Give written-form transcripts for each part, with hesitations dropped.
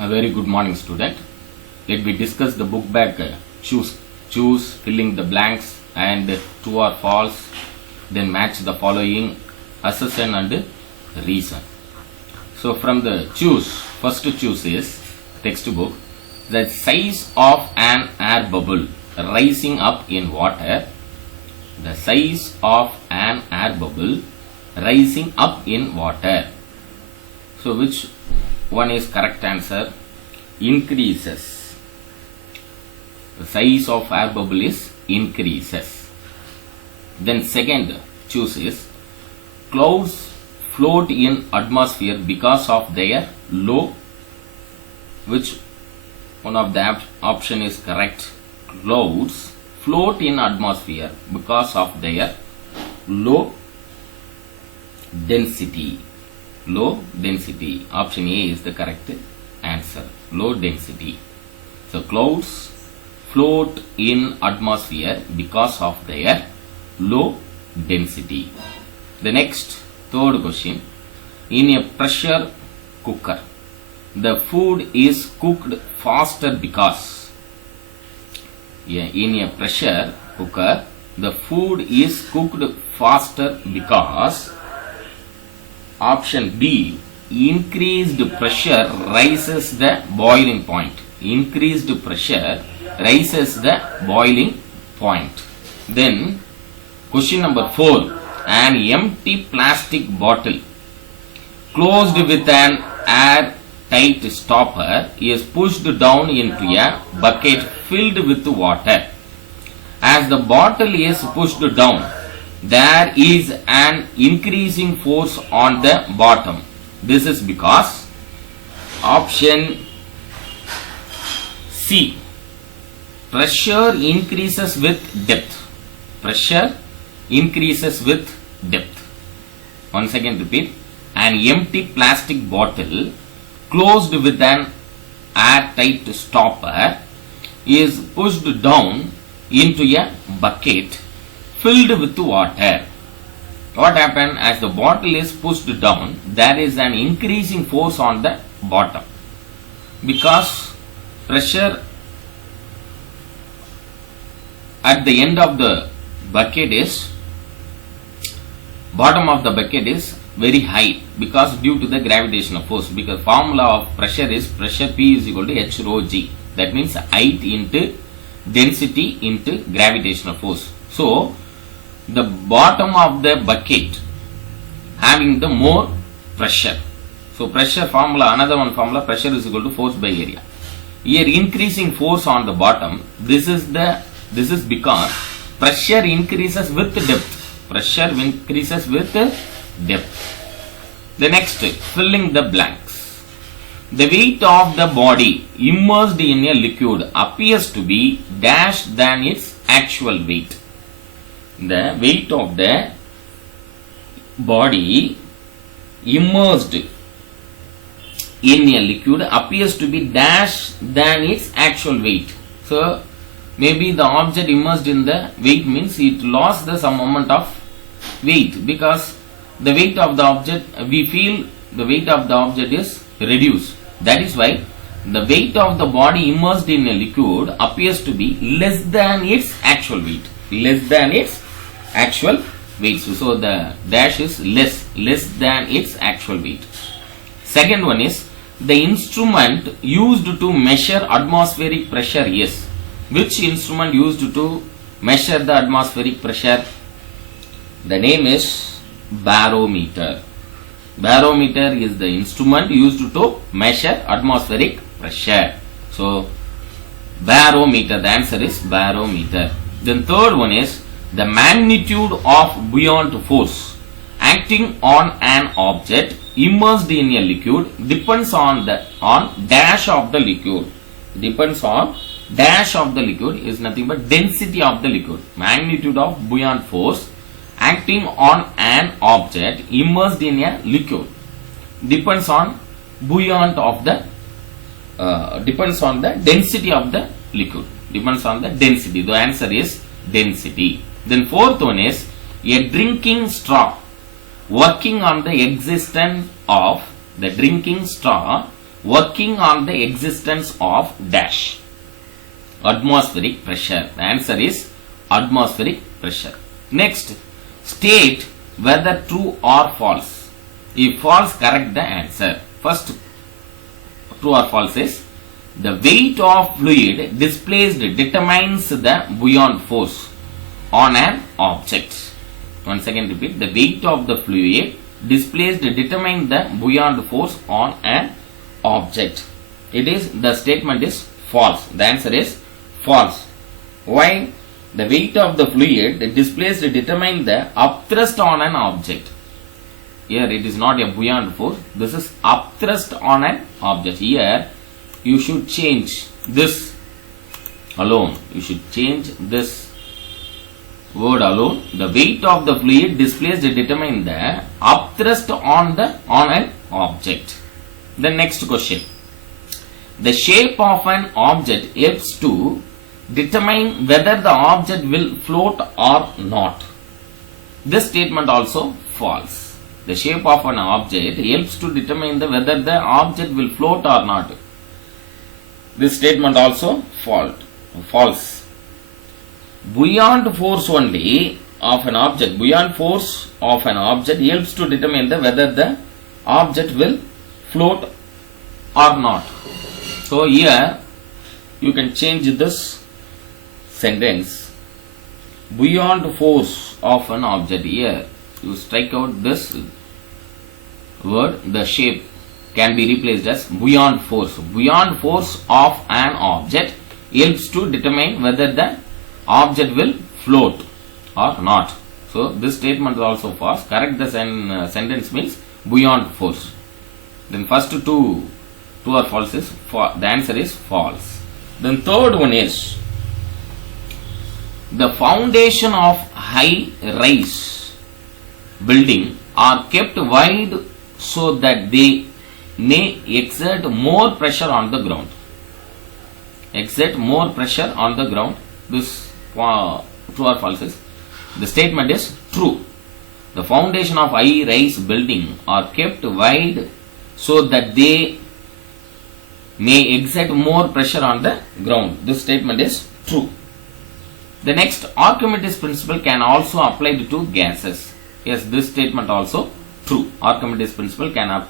A very good morning, student. Let me discuss the book back. Choose, filling the blanks, and true or false. Then match the following assertion and reason. So from the choose, first choose is textbook. The size of an air bubble rising up in water. The size of an air bubble rising up in water. So which one is correct answer? Increases. The size of air bubble is increases. Then second choose is clouds float in atmosphere because of their low. Which one of the option is correct? Clouds float in atmosphere because of their low density. Low density. Option A is the correct answer. Low density. So clouds float in atmosphere because of their low density. The next third question. In a pressure cooker, the food is cooked faster because. In a pressure cooker, the food is cooked faster because. Option B, increased pressure rises the boiling point. Increased pressure rises the boiling point. Then question number 4, an empty plastic bottle closed with an air-tight stopper is pushed down into a bucket filled with water. As the bottle is pushed down, there is an increasing force on the bottom. This is because option C, pressure increases with depth. Pressure increases with depth. Once again repeat. An empty plastic bottle closed with an airtight stopper is pushed down into a bucket filled with water. What happens as the bottle is pushed down? There is an increasing force on the bottom because pressure at the end of the bucket is, bottom of the bucket is very high because due to the gravitational force. Because formula of pressure is pressure P is equal to H rho G. That means height into density into gravitational force. So the bottom of the bucket having the more pressure. So pressure formula, another one formula, pressure is equal to force by area. Here increasing force on the bottom. This is because pressure increases with depth. Pressure increases with depth. The next, filling the blanks. The weight of the body immersed in a liquid appears to be dash than its actual weight. The weight of the body immersed in a liquid appears to be dash than its actual weight. So maybe the object immersed in the weight means it lost the some amount of weight, because the weight of the object, we feel the weight of the object is reduced. That is why the weight of the body immersed in a liquid appears to be less than its actual weight. Less than its actual weight. So the dash is less than its actual weight. Second one is the instrument used to measure atmospheric pressure is. Which instrument used to measure the atmospheric pressure? The name is barometer. Barometer is the instrument used to measure atmospheric pressure. So barometer, the answer is barometer. Then third one is the magnitude of buoyant force acting on an object immersed in a liquid depends on dash of the liquid. Depends on dash of the liquid is nothing but density of the liquid. Magnitude of buoyant force acting on an object immersed in a liquid depends on depends on the density of the liquid. Depends on the density. The answer is density. Then fourth one is a drinking straw working on the existence of the drinking straw working on the existence of dash. Atmospheric pressure. The answer is atmospheric pressure. Next, state whether true or false. If false, correct the answer. First, true or false is the weight of fluid displaced determines the buoyant force on an object. Once again repeat, the weight of the fluid displaced determines the buoyant force on an object. The statement is false. The answer is false. Why? The weight of the fluid displaced determines the upthrust on an object. Here it is not a buoyant force. This is upthrust on an object. Here you should change this alone. You should change this word alone. The weight of the fluid displaced determines the upthrust on an object. The next question. The shape of an object helps to determine whether the object will float or not. This statement also false. The shape of an object helps to determine whether the object will float or not. This statement also false. Buoyant force only of an object. Buoyant force of an object helps to determine whether the object will float or not. So here you can change this sentence. Buoyant force of an object. Here you strike out this word. The shape can be replaced as buoyant force. Buoyant force of an object helps to determine whether the object will float or not. So this statement is also false. Correct the sentence means buoyant force. Then first two true or false is the answer is false. Then third one is the foundation of high rise building are kept wide so that they may exert more pressure on the ground. Exert more pressure on the ground. This true or false is? The statement is true. The foundation of high rise building are kept wide so that they may exert more pressure on the ground. This statement is true. The next, Archimedes principle can also apply to gases. Yes, this statement also true. Archimedes principle can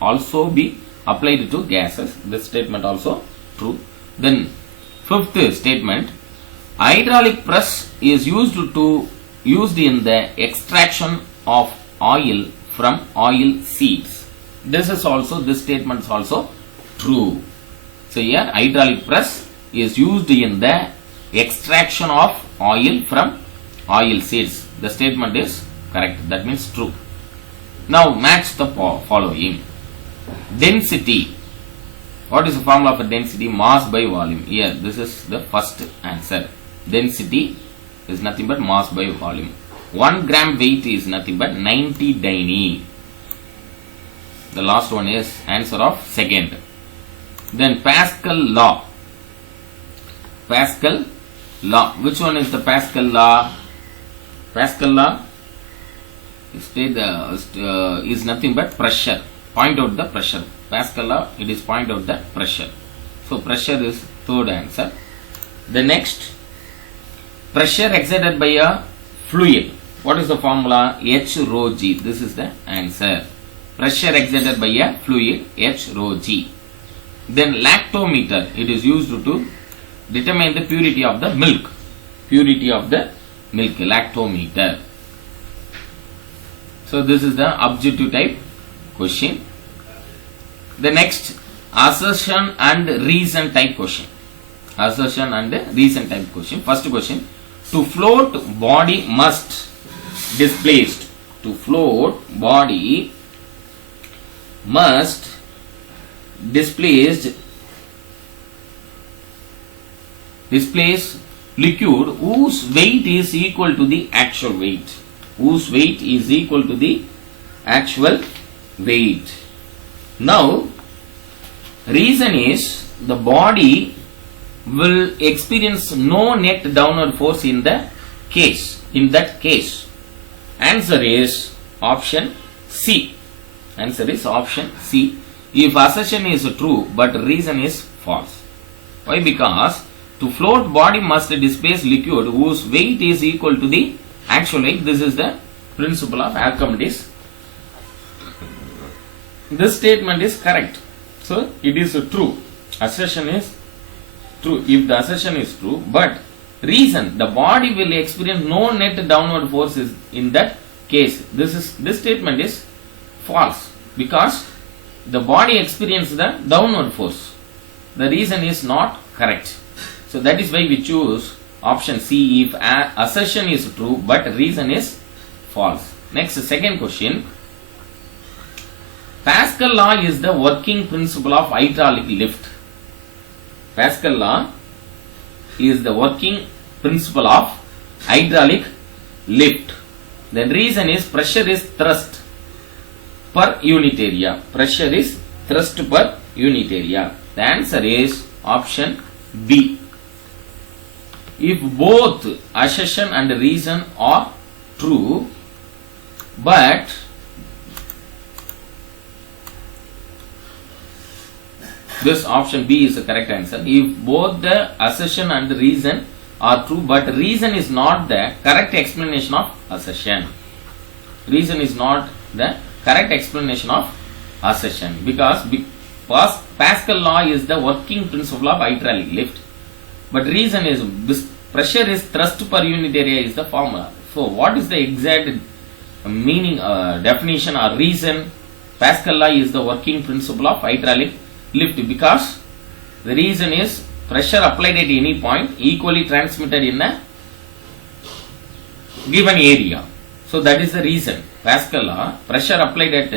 also be applied to gases. This statement also true. Then fifth statement, hydraulic press is used in the extraction of oil from oil seeds. This statement is also true. So here hydraulic press is used in the extraction of oil from oil seeds. The statement is correct. That means true. Now match the following. Density. What is the formula for density? Mass by volume. Here this is the first answer. Density is nothing but mass by volume. 1 gram weight is nothing but 90 Dini. The last one is answer of second. Then Pascal law. Pascal law. Which one is the Pascal law? Pascal law is nothing but pressure. Point out the pressure. Pascal law, it is point out the pressure. So pressure is third answer. The next, pressure exerted by a fluid. What is the formula? H rho g. This is the answer. Pressure exerted by a fluid, H rho g. Then lactometer, it is used to determine the purity of the milk. Purity of the milk, lactometer. So this is the objective type question. The next, assertion and reason type question. Assertion and reason type question. First question, to float body must displaced. To float body must displace liquid whose weight is equal to the actual weight. Whose weight is equal to the actual weight. Now, reason is the body will experience no net downward force in that case. Answer is option C. Answer is option C. if assertion is true but reason is false. Why? Because to float, body must displace liquid whose weight is equal to the actual weight. This is the principle of Archimedes. This statement is correct. So it is true. Assertion is true. If the assertion is true, but reason, the body will experience no net downward force is in that case. This statement is false because the body experiences the downward force. The reason is not correct. So that is why we choose option C if assertion is true but reason is false. Next, second question. Pascal law is the working principle of hydraulic lift. Pascal law is the working principle of hydraulic lift. The reason is pressure is thrust per unit area. Pressure is thrust per unit area. The answer is option B. If both assertion and reason are true, but this option B is the correct answer. If both the assertion and reason are true, but reason is not the correct explanation of assertion. Reason is not the correct explanation of assertion because Pascal law is the working principle of hydraulic lift. But reason is pressure is thrust per unit area is the formula. So what is the exact meaning, definition or reason? Pascal law is the working principle of hydraulic lift because the reason is pressure applied at any point equally transmitted in a given area. So that is the reason. Pascal law, pressure applied at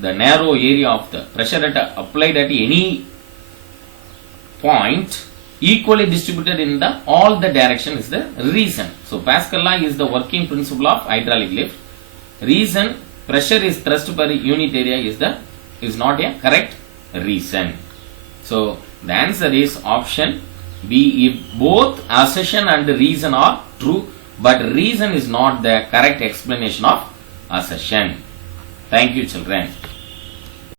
the narrow area of the pressure applied at any point equally distributed in the all the direction is the reason. So Pascal law is the working principle of hydraulic lift. Reason, pressure is thrust per unit area is not a correct reason. So the answer is option B. If both assertion and reason are true, but reason is not the correct explanation of assertion. Thank you, children.